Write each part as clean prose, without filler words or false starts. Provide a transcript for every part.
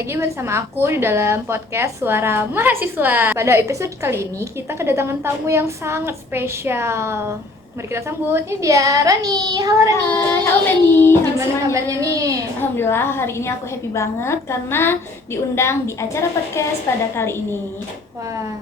lagi bersama aku di dalam podcast Suara Mahasiswa. Pada episode kali ini kita kedatangan tamu yang sangat spesial. Mari kita sambut, ini dia Rani. Halo Rani. Hai, halo Penny. Gimana kabarnya nih? Alhamdulillah hari ini aku happy banget karena diundang di acara podcast pada kali ini. Wah,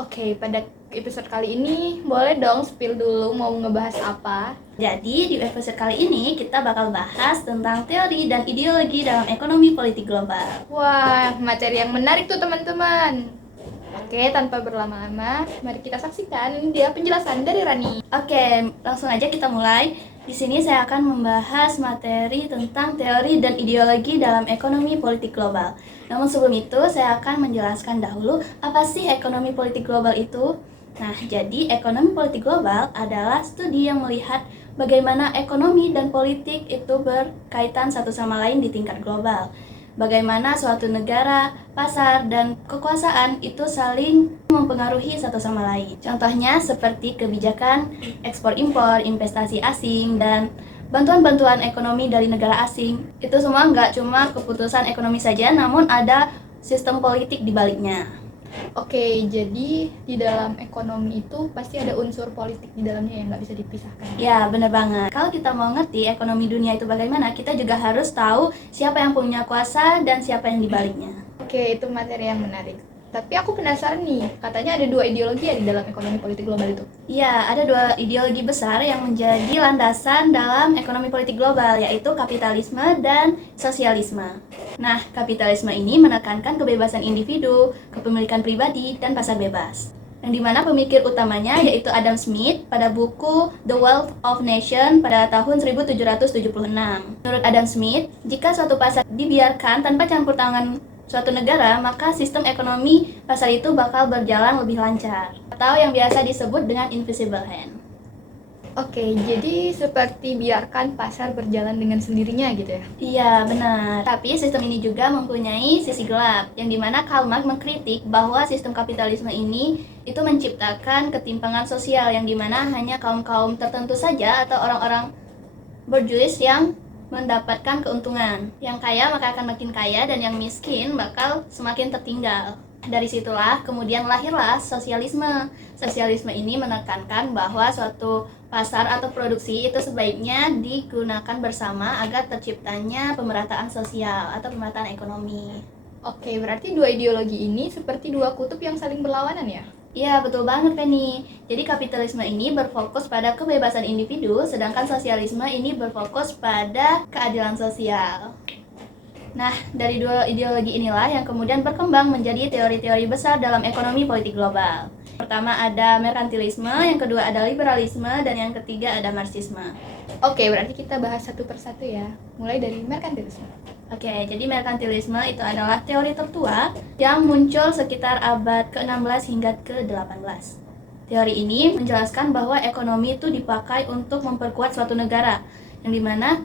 oke, pada episode kali ini boleh dong spill dulu mau ngebahas apa? Jadi di episode kali ini kita bakal bahas tentang teori dan ideologi dalam ekonomi politik global. Wah, materi yang menarik tuh teman-teman. Oke, tanpa berlama-lama, mari kita saksikan ini dia penjelasan dari Rani. Oke, langsung aja kita mulai. Di sini saya akan membahas materi tentang teori dan ideologi dalam ekonomi politik global. Namun sebelum itu, saya akan menjelaskan dahulu apa sih ekonomi politik global itu. Nah, jadi ekonomi politik global adalah studi yang melihat bagaimana ekonomi dan politik itu berkaitan satu sama lain di tingkat global. Bagaimana suatu negara, pasar, dan kekuasaan itu saling mempengaruhi satu sama lain. Contohnya seperti kebijakan ekspor-impor, investasi asing, dan bantuan-bantuan ekonomi dari negara asing. Itu semua nggak cuma keputusan ekonomi saja, namun ada sistem politik di baliknya. Oke, jadi di dalam ekonomi itu pasti ada unsur politik di dalamnya yang nggak bisa dipisahkan. Ya, benar banget. Kalau kita mau ngerti ekonomi dunia itu bagaimana, kita juga harus tahu siapa yang punya kuasa dan siapa yang di baliknya. Oke, itu materi yang menarik. Tapi aku penasaran nih, katanya ada 2 ideologi ya di dalam ekonomi politik global itu. Ya, ada 2 ideologi besar yang menjadi landasan dalam ekonomi politik global, yaitu kapitalisme dan sosialisme. Nah, kapitalisme ini menekankan kebebasan individu, kepemilikan pribadi, dan pasar bebas. Yang dimana pemikir utamanya yaitu Adam Smith pada buku The Wealth of Nations pada tahun 1776. Menurut Adam Smith, jika suatu pasar dibiarkan tanpa campur tangan suatu negara, maka sistem ekonomi pasar itu bakal berjalan lebih lancar, atau yang biasa disebut dengan invisible hand. Oke, jadi seperti biarkan pasar berjalan dengan sendirinya gitu ya. Iya, benar. Tapi sistem ini juga mempunyai sisi gelap, yang dimana Karl Marx mengkritik bahwa sistem kapitalisme ini itu menciptakan ketimpangan sosial, yang dimana hanya kaum-kaum tertentu saja atau orang-orang berjuis yang mendapatkan keuntungan. Yang kaya maka akan makin kaya dan yang miskin bakal semakin tertinggal. Dari situlah kemudian lahirlah sosialisme. Sosialisme ini menekankan bahwa suatu pasar atau produksi itu sebaiknya digunakan bersama agar terciptanya pemerataan sosial atau pemerataan ekonomi. Oke, berarti 2 ideologi ini seperti 2 kutub yang saling berlawanan ya? Iya, betul banget Penny. Jadi kapitalisme ini berfokus pada kebebasan individu, sedangkan sosialisme ini berfokus pada keadilan sosial. Nah, dari 2 ideologi inilah yang kemudian berkembang menjadi teori-teori besar dalam ekonomi politik global. Pertama ada merkantilisme, yang kedua ada liberalisme, dan yang ketiga ada marxisme. Oke, berarti kita bahas satu persatu ya. Mulai dari merkantilisme. Oke, jadi merkantilisme itu adalah teori tertua yang muncul sekitar abad ke-16 hingga ke-18. Teori ini menjelaskan bahwa ekonomi itu dipakai untuk memperkuat suatu negara, yang dimana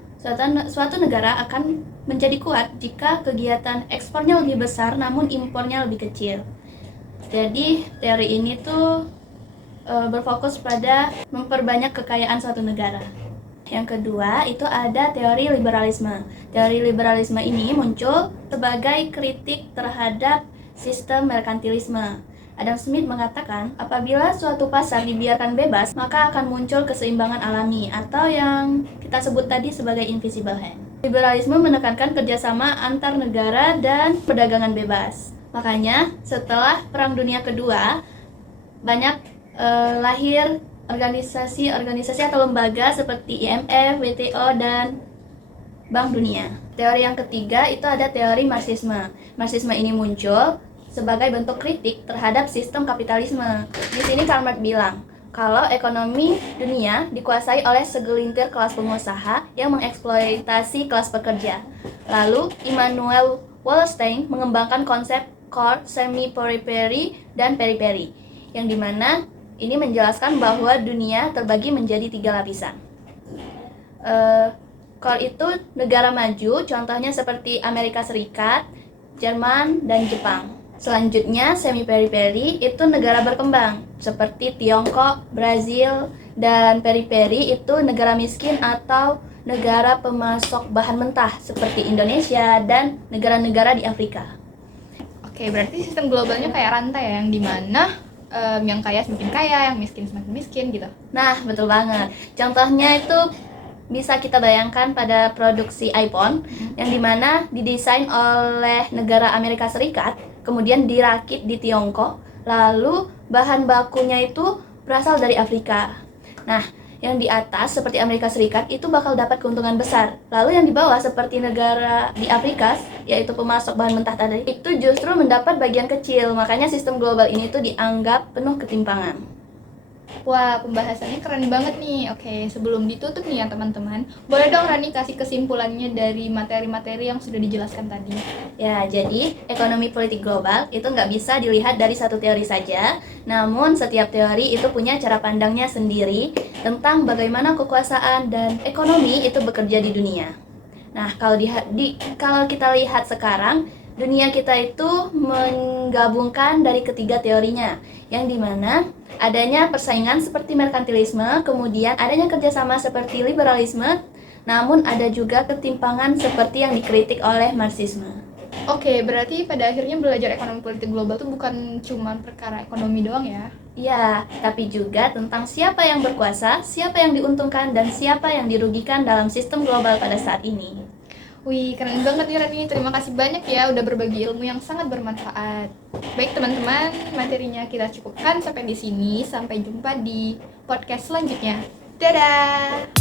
suatu negara akan menjadi kuat jika kegiatan ekspornya lebih besar namun impornya lebih kecil. Jadi teori ini tuh berfokus pada memperbanyak kekayaan suatu negara. Yang kedua itu ada teori liberalisme. Teori liberalisme ini muncul sebagai kritik terhadap sistem merkantilisme. Adam Smith mengatakan, apabila suatu pasar dibiarkan bebas, maka akan muncul keseimbangan alami atau yang kita sebut tadi sebagai invisible hand. Liberalisme menekankan kerjasama antar negara dan perdagangan bebas. Makanya setelah Perang Dunia Kedua, banyak lahir organisasi-organisasi atau lembaga seperti IMF, WTO, dan Bank Dunia. Teori yang ketiga itu ada teori Marxisme. Marxisme ini muncul sebagai bentuk kritik terhadap sistem kapitalisme. Di sini Karl Marx bilang, kalau ekonomi dunia dikuasai oleh segelintir kelas pengusaha yang mengeksploitasi kelas pekerja. Lalu Immanuel Wallerstein mengembangkan konsep core, semi-periphery, dan periphery, yang dimana ini menjelaskan bahwa dunia terbagi menjadi 3 lapisan. Core itu negara maju, contohnya seperti Amerika Serikat, Jerman, dan Jepang. Selanjutnya, semi-periphery itu negara berkembang, seperti Tiongkok, Brazil, dan periphery itu negara miskin atau negara pemasok bahan mentah seperti Indonesia dan negara-negara di Afrika. Oke, berarti sistem globalnya kayak rantai ya, yang dimana yang kaya semakin kaya, yang miskin semakin miskin gitu. Nah, betul banget. Contohnya itu bisa kita bayangkan pada produksi iPhone yang dimana didesain oleh negara Amerika Serikat, kemudian dirakit di Tiongkok, lalu bahan bakunya itu berasal dari Afrika. Nah, yang di atas seperti Amerika Serikat itu bakal dapat keuntungan besar. Lalu yang di bawah seperti negara di Afrika, yaitu pemasok bahan mentah tadi, itu justru mendapat bagian kecil. Makanya sistem global ini tuh dianggap penuh ketimpangan. Wah, pembahasannya keren banget nih. Oke, sebelum ditutup nih ya teman-teman, boleh dong Rani kasih kesimpulannya dari materi-materi yang sudah dijelaskan tadi. Ya, jadi ekonomi politik global itu nggak bisa dilihat dari satu teori saja, namun setiap teori itu punya cara pandangnya sendiri tentang bagaimana kekuasaan dan ekonomi itu bekerja di dunia. Nah, kalau kita lihat sekarang, dunia kita itu menggabungkan dari ketiga teorinya, yang dimana adanya persaingan seperti merkantilisme, kemudian adanya kerjasama seperti liberalisme, namun ada juga ketimpangan seperti yang dikritik oleh Marxisme. Oke, berarti pada akhirnya belajar ekonomi politik global itu bukan cuma perkara ekonomi doang ya? Ya, tapi juga tentang siapa yang berkuasa, siapa yang diuntungkan, dan siapa yang dirugikan dalam sistem global pada saat ini. Wih, keren banget nih Rani. Terima kasih banyak ya udah berbagi ilmu yang sangat bermanfaat. Baik teman-teman, materinya kita cukupkan sampai di sini. Sampai jumpa di podcast selanjutnya. Dadah!